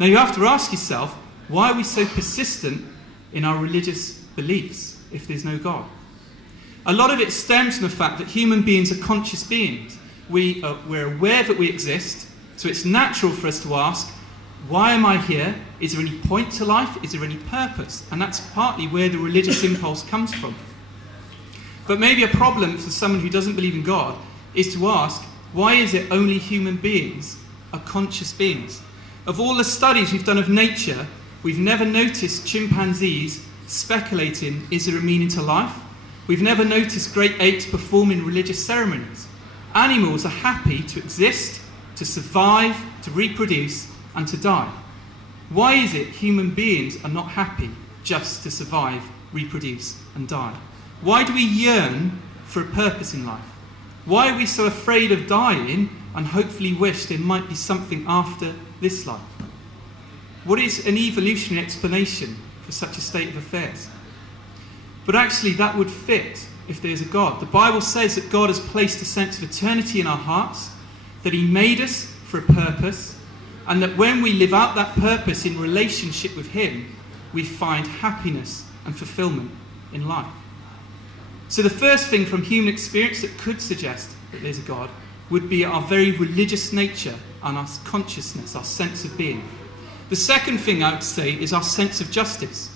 Now you have to ask yourself, why are we so persistent in our religious beliefs if there's no God? A lot of it stems from the fact that human beings are conscious beings. We're aware that we exist, so it's natural for us to ask, why am I here? Is there any point to life? Is there any purpose? And that's partly where the religious impulse comes from. But maybe a problem for someone who doesn't believe in God is to ask, why is it only human beings are conscious beings? Of all the studies we've done of nature, we've never noticed chimpanzees speculating, is there a meaning to life? We've never noticed great apes performing religious ceremonies. Animals are happy to exist, to survive, to reproduce, and to die. Why is it human beings are not happy just to survive, reproduce, and die? Why do we yearn for a purpose in life? Why are we so afraid of dying and hopefully wish there might be something after this life? What is an evolutionary explanation for such a state of affairs? But actually that would fit if there's a God. The Bible says that God has placed a sense of eternity in our hearts, that he made us for a purpose, and that when we live out that purpose in relationship with him, we find happiness and fulfillment in life. So the first thing from human experience that could suggest that there's a God would be our very religious nature and our consciousness, our sense of being. The second thing I would say is our sense of justice.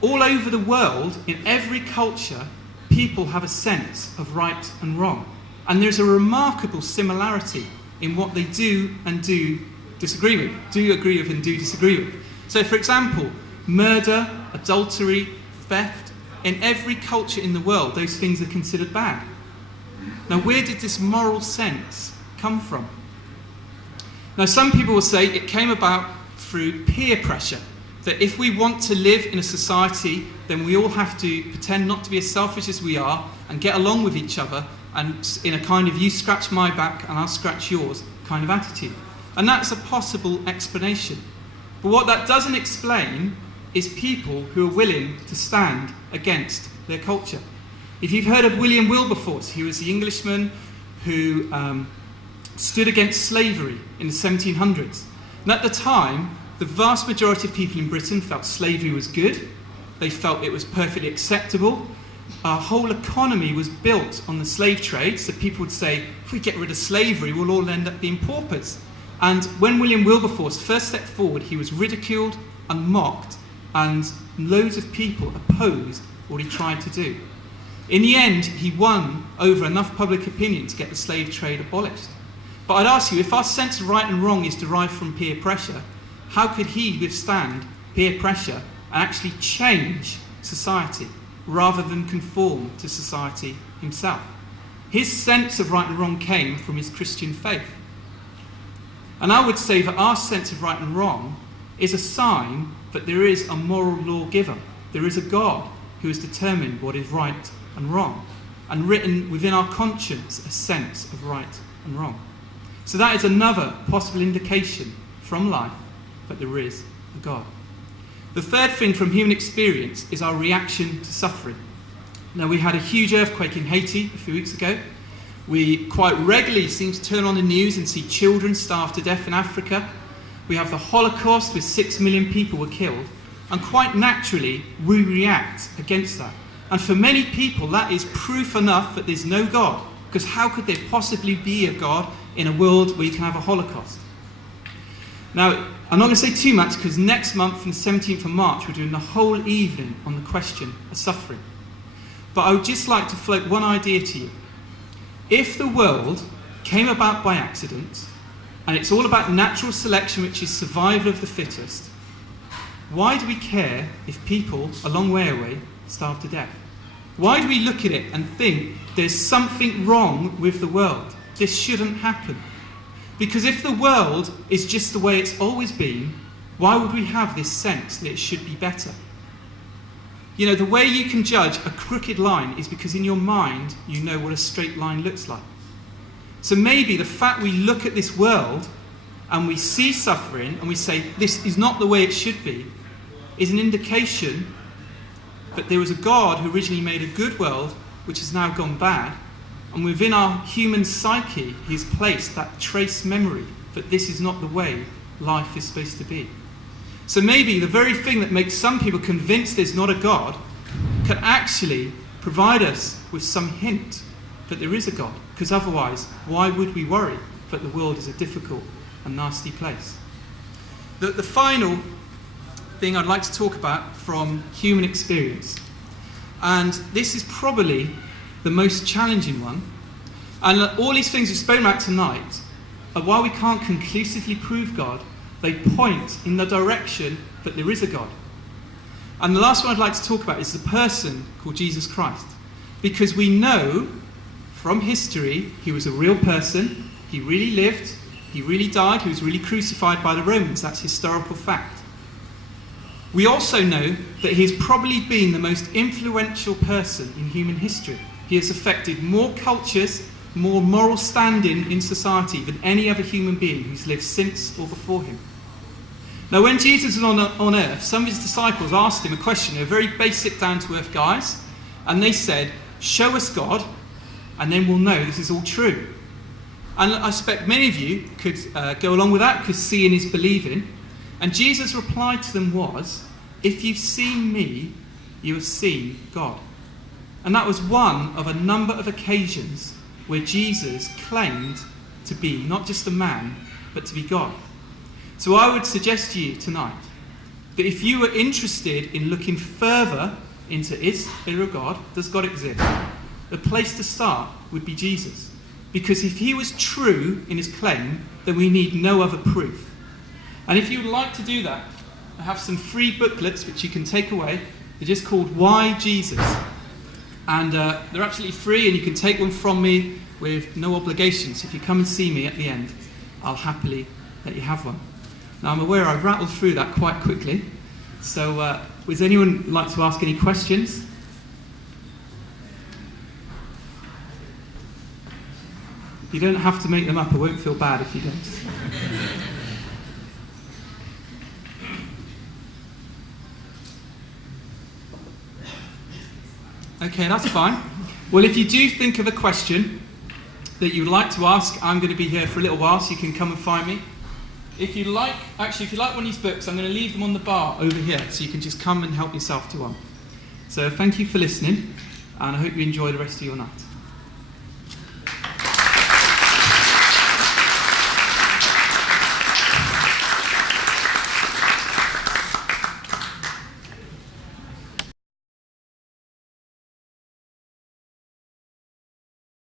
All over the world, in every culture, people have a sense of right and wrong. And there's a remarkable similarity in what they do and do disagree with, do agree with and do disagree with. So for example, murder, adultery, theft, in every culture in the world, those things are considered bad. Now, where did this moral sense come from? Now, some people will say it came about through peer pressure, that if we want to live in a society, then we all have to pretend not to be as selfish as we are and get along with each other, and in a kind of you scratch my back and I'll scratch yours kind of attitude. And that's a possible explanation. But what that doesn't explain is people who are willing to stand against their culture. If you've heard of William Wilberforce, he was the Englishman who stood against slavery in the 1700s. And at the time, the vast majority of people in Britain felt slavery was good. They felt it was perfectly acceptable. Our whole economy was built on the slave trade, so people would say, if we get rid of slavery, we'll all end up being paupers. And when William Wilberforce first stepped forward, he was ridiculed and mocked, and loads of people opposed what he tried to do. In the end, he won over enough public opinion to get the slave trade abolished. But I'd ask you, if our sense of right and wrong is derived from peer pressure, how could he withstand peer pressure and actually change society rather than conform to society himself? His sense of right and wrong came from his Christian faith. And I would say that our sense of right and wrong is a sign that there is a moral lawgiver. There is a God who has determined what is right and wrong, and written within our conscience a sense of right and wrong. So that is another possible indication from life that there is a God. The third thing from human experience is our reaction to suffering. Now, we had a huge earthquake in Haiti a few weeks ago. We quite regularly seem to turn on the news and see children starved to death in Africa. We have the Holocaust, where 6 million people were killed. And quite naturally, we react against that. And for many people, that is proof enough that there's no God. Because how could there possibly be a God in a world where you can have a Holocaust? Now, I'm not going to say too much, because next month, on the 17th of March, we're doing the whole evening on the question of suffering. But I would just like to float one idea to you. If the world came about by accident, and it's all about natural selection, which is survival of the fittest, why do we care if people a long way away starve to death? Why do we look at it and think there's something wrong with the world? This shouldn't happen. Because if the world is just the way it's always been, why would we have this sense that it should be better? You know, the way you can judge a crooked line is because in your mind you know what a straight line looks like. So maybe the fact we look at this world and we see suffering and we say this is not the way it should be is an indication that there was a God who originally made a good world which has now gone bad, and within our human psyche he's placed that trace memory that this is not the way life is supposed to be. So maybe the very thing that makes some people convinced there's not a God can actually provide us with some hint that there is a God. Because otherwise, why would we worry that the world is a difficult and nasty place? The final thing I'd like to talk about from human experience, and this is probably the most challenging one, and all these things we've spoken about tonight, while we can't conclusively prove God, they point in the direction that there is a God. And the last one I'd like to talk about is the person called Jesus Christ. Because we know from history he was a real person, he really lived, he really died, he was really crucified by the Romans. That's historical fact. We also know that he's probably been the most influential person in human history. He has affected more cultures, more moral standing in society than any other human being who's lived since or before him. Now, when Jesus was on earth, some of his disciples asked him a question. They were very basic, down-to-earth guys. And they said, show us God, and then we'll know this is all true. And I suspect many of you could go along with that, because seeing is believing. And Jesus' reply to them was, if you've seen me, you have seen God. And that was one of a number of occasions where Jesus claimed to be not just a man, but to be God. So I would suggest to you tonight that if you were interested in looking further into is there a God, does God exist, the place to start would be Jesus. Because if he was true in his claim, then we need no other proof. And if you would like to do that, I have some free booklets which you can take away. They're just called Why Jesus? And they're absolutely free, and you can take one from me with no obligation. So if you come and see me at the end, I'll happily let you have one. Now, I'm aware I've rattled through that quite quickly. So would anyone like to ask any questions? You don't have to make them up. I won't feel bad if you don't. Okay, that's fine. Well, if you do think of a question that you'd like to ask, I'm going to be here for a little while, so you can come and find me. If you like one of these books, I'm going to leave them on the bar over here, so you can just come and help yourself to one. So thank you for listening, and I hope you enjoy the rest of your night.